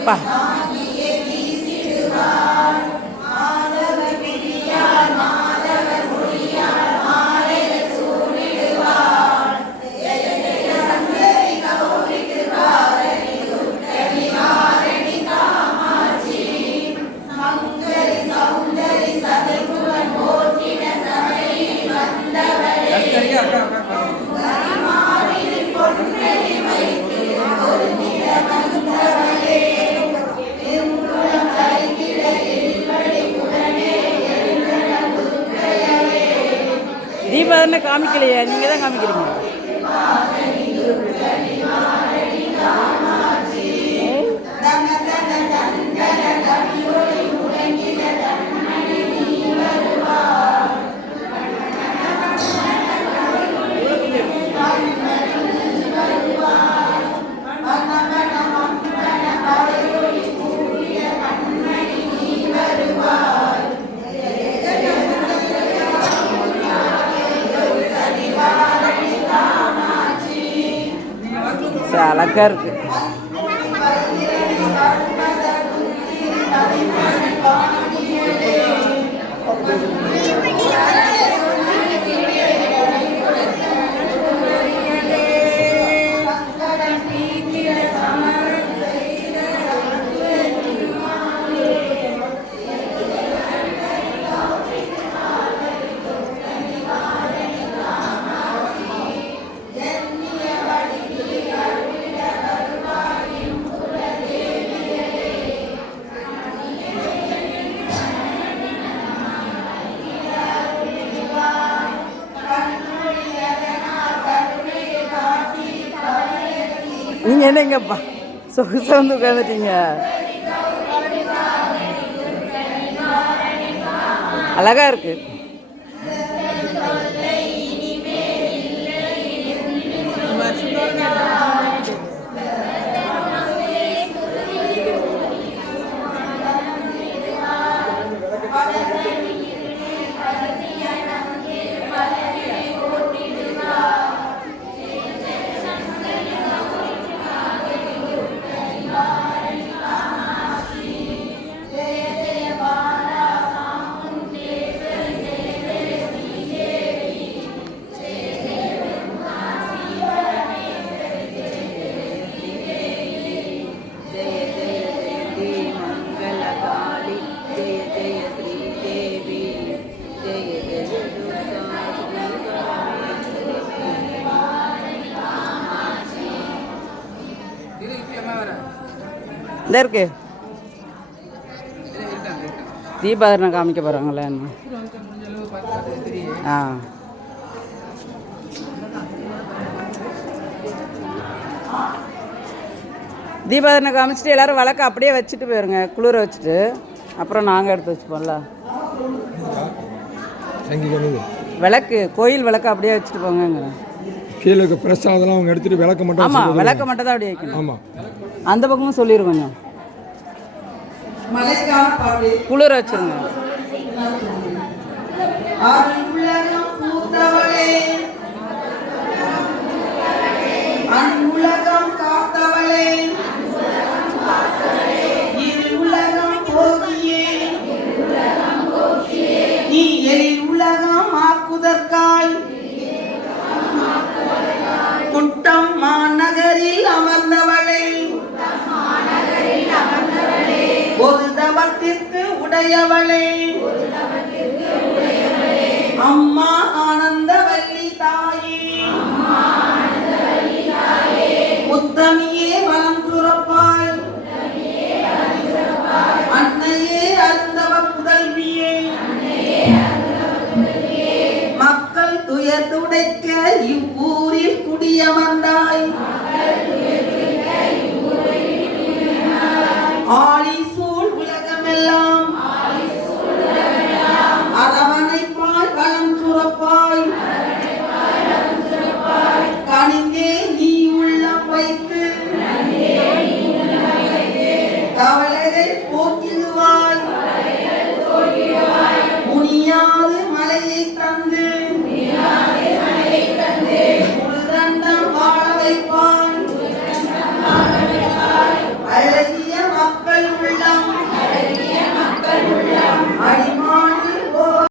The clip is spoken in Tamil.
அப்பா தீபாவளி காமிக்கலையே, நீங்க தான் காமிக்கிறீங்க. அழகா இருக்கு. நீங்க என்னங்கப்பா சொகுசா வந்து உட்காந்துட்டீங்க. அழகா இருக்கு. இந்த இருக்கு தீபாவளி காமிக்க போகிறாங்களே. ஆ தீபாவளி காமிச்சிட்டு எல்லோரும் விளக்க அப்படியே வச்சுட்டு போயிருங்க, குளிர வச்சுட்டு. அப்புறம் நாங்கள் எடுத்து வச்சுப்போம்ல விளக்கு, கோயில் விளக்கு அப்படியே வச்சுட்டு போங்க. கீழே பிரசாதெல்லாம் அவங்க எடுத்துகிட்டு விளக்க மட்டும். ஆமாம், விளக்க மட்டும் தான் அப்படியே வைக்கணும். ஆமாம், அந்த பக்கமும் சொல்லிடுவோங்க, குளிர வச்சுருங்க. நீ எழில் உலகம் ஆக்குதற்காய் குட்டம் மாநகரில் அமர்ந்தவளே, ஒரு தவத்திற்கு உடையவளே, அம்மா ஆனந்தவல்லி தாயே, உத்தமியே வனம் சுரப்பாய், அன்னையே அருந்தவ புதல்வியே, மக்கள் துயர் துடைக்க இவ்வூரில் குடியமர்ந்தாய், ஆளி